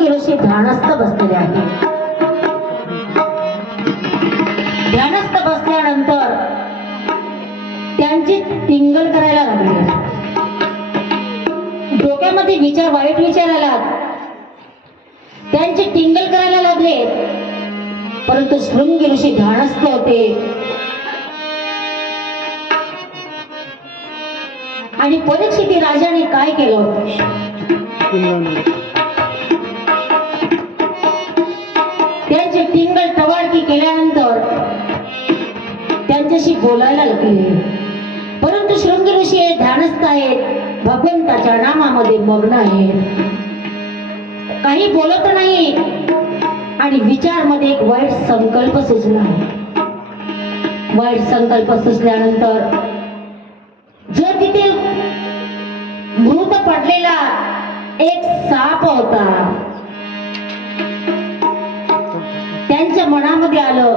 शृंगी ध्यानस्थ बसलेले आहे. ध्यानस्थ बसल्यानंतर त्यांची टिंगल करायला लागली डोक्यामध्ये विचार वाईट विचार आला त्यांचे टिंगल करायला लागले. परंतु शृंगी ऋषी ध्यानस्थ होते. आणि परीक्षिती राजाने काय केलं? बोलायला लागले परंतु शृंग ऋषी हे ध्यानस्थ आहेत. भगवंताच्या नामामध्ये मग्न आहेत. काही बोलत नाही. आणि विचारमध्ये एक वाईट संकल्प सुचला. वाईट संकल्प सुचल्यानंतर जो तिथे मृत पडलेला एक साप होता. त्यांच्या मनामध्ये आलं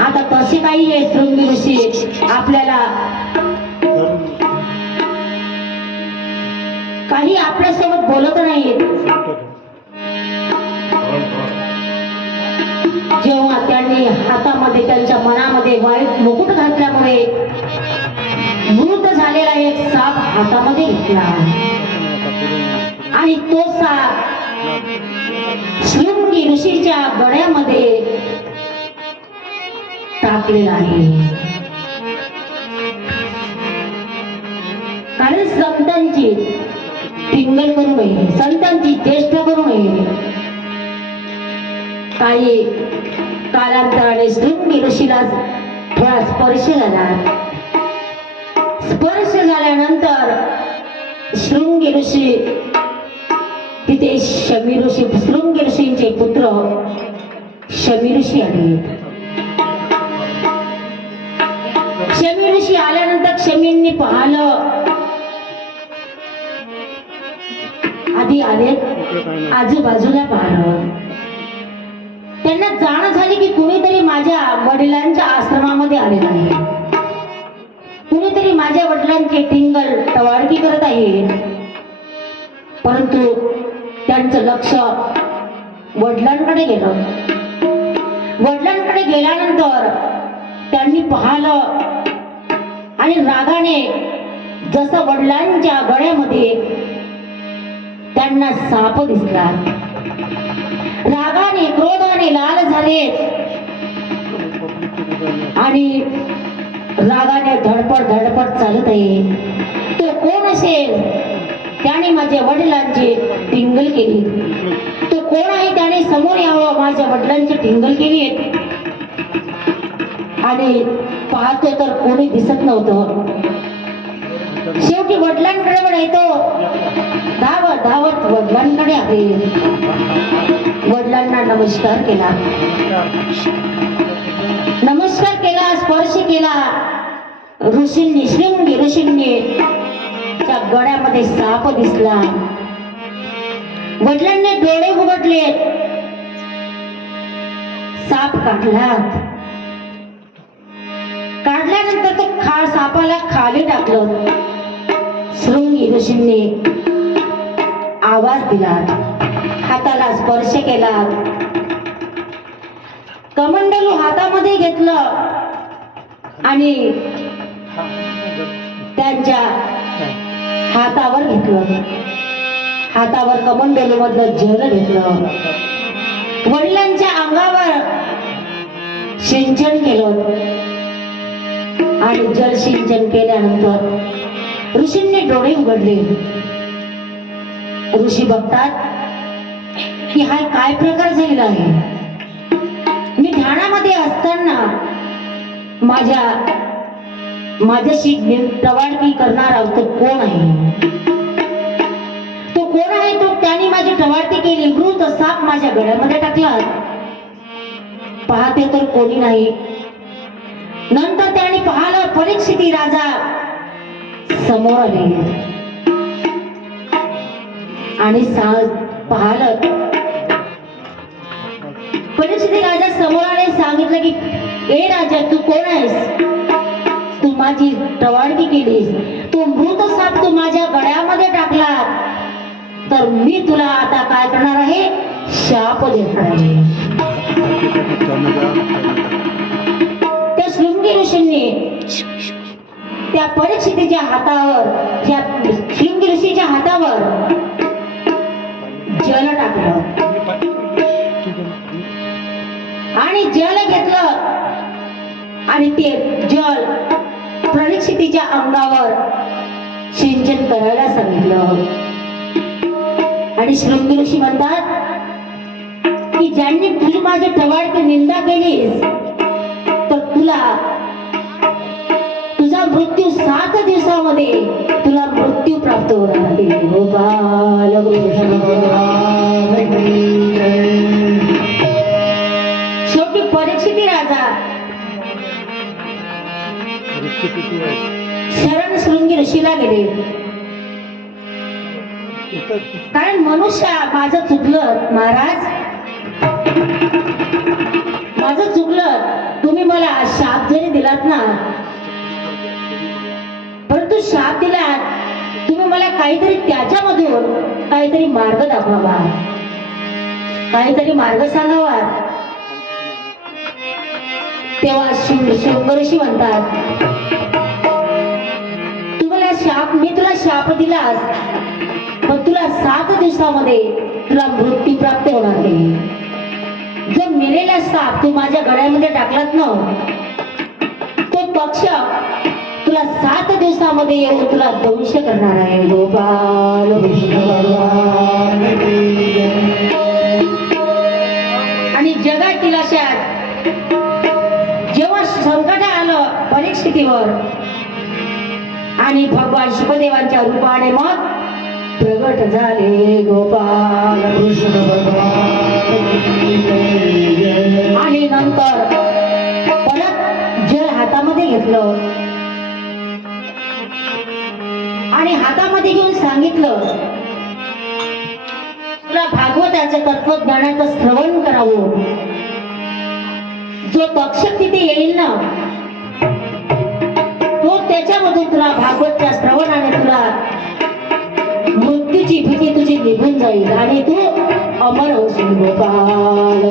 आता तसे काही आहे शृंगी ऋषी. आपल्याला काही आपल्यासोबत बोलत नाही. जेव्हा त्यांनी हातामध्ये त्यांच्या मनामध्ये वाईट मुकुट घातल्यामुळे मृत झालेला एक साप हातामध्ये घेतला. आणि तो साप शृंगी ऋषीच्या गळ्यामध्ये टाकलेला आहे. कारण संतांची टिंगल करू नये. संतांची ज्येष्ठ करू नये. काही कालांतराने शृंगी ऋषीला थोडा स्पर्श झाला. स्पर्श झाल्यानंतर शृंगी ऋषी तिथे शमी ऋषी शृंगी ऋषींचे पुत्र शमी ऋषी आहेत. शमी ऋषी आल्यानंतर क्षमींनी पाहिलं. आधी आले आजूबाजूला पाहिलं त्यांना जाण झाली की कुणीतरी माझ्या वडिलांच्या आश्रमामध्ये आले आहे कुणीतरी माझ्या वडिलांचे टिंगल टवाळकी करत आहे. परंतु त्यांचं लक्ष वडिलांकडे गेलं. वडिलांकडे गेल्यानंतर त्यांनी पाहिलं आणि रागाने जसं वडिलांच्या गळ्यामध्ये त्यांना साप दिसला. रागाने क्रोधाने लाल झाले. आणि रागाने धडपड धडपड चालत आहे. तो कोण असेल? त्याने माझ्या वडिलांची टिंगल केली. तो कोण आहे? त्याने समोर यावं. माझ्या वडिलांची टिंगल केली आणि पाहतो तर कोणी दिसत नव्हतं. शेवटी वडिलांकडे म्हणायचो धावत धावत वडिलांकडे आले वडिलांना नमस्कार केला. नमस्कार केला स्पर्श केला. ऋषींनी शृंगी ऋषींनी त्या गळ्यामध्ये साप दिसला. वडिलांनी डोळे उघडले. साप काढला काढल्यानंतर ते खा सापाला खाली टाकलं. शृंगी ऋषींनी आवाज दिला. हाताला स्पर्श केला. कमंडलू हातामध्ये घेतलं. आणि त्यांच्या हातावर घेतलं. हातावर कमंडलू मधलं जल घेतलं. वडिलांच्या अंगावर सिंचन केलं. आणि जलसिंचन केल्यानंतर ऋषींनी डोळे उघडले. ऋषी बघतात की हा काय प्रकार झालेला आहे? मी ध्यानामध्ये असताना माझ्या माझ्याशी करणार करणारा तो कोण आहे? तो कोण आहे? तो त्याने माझी टवाळकी केली. मृत साप माझ्या गळ्यामध्ये टाकला. पाहते तर कोणी नाही. नंतर त्याने पाहिलं परीक्षिती राजा. समोर आले. आणि पाहलं. परीक्षिती राजा समोर आले सांगितलं की ए राजा तू कोण आहेस? तू माझी टवाळकी केलीस. तू मृत साप तू माझ्या गळ्यामध्ये टाकला. तर मी तुला आता काय करणार आहे? शाप देणार आहे. त्या ऋषींनी त्या परीक्षितीच्या हातावर त्या शृंगी ऋषीच्या हातावर जल टाकलं. आणि जल घेतलं. आणि ते जल परीक्षितीच्या अंगावर सिंचन करायला सांगितलं. आणि श्रृंग ऋषी म्हणतात की ज्यांनी तुझी माझ्या टवाळकी निंदा केलीस तर तुला मृत्यू सात दिवसामध्ये तुला मृत्यू प्राप्त होणार आहे. हो गोपाल शेवटी परीक्षिती राजा. शरण शृंगी ऋषीला गेले. कारण मनुष्य माझं चुकलं महाराज. माझं चुकलं. तुम्ही मला शाप जरी दिलात ना परंतु शाप दिलात तुम्ही मला काहीतरी त्याच्यामधून काहीतरी मार्ग दाखवावा. काहीतरी मार्ग सांगावा. तेव्हा शृंग शृंगऋषी म्हणतात तुम्हाला शाप मी तुला शाप दिलास पण तुला सात दिवसामध्ये तुला मृत्यू प्राप्त होणार नाही. जर मेलेला साप तू माझ्या गळ्यामध्ये टाकलात ना तो पक्ष तुला सात दिवसामध्ये येऊन तुला दंश करणार आहे गोपाल. आणि जगातील अशा जेव्हा संकट आलं परिस्थितीवर आणि भगवान शिवदेवांच्या रूपाने मग प्रगट झाले गोपाल. कृष्ण आणि नंतर परत जल हातामध्ये घेतलं. आणि हातामध्ये घेऊन सांगितलं तुला भागवताचं तत्वज्ञानाचं श्रवण करावं. जो पक्ष तिथे येईल ना तो त्याच्यामधून तुला भागवतच्या श्रवणाने तुला मृत्यूची भीती तुझी निघून जाईल आणि तू अमर होशील गोपाल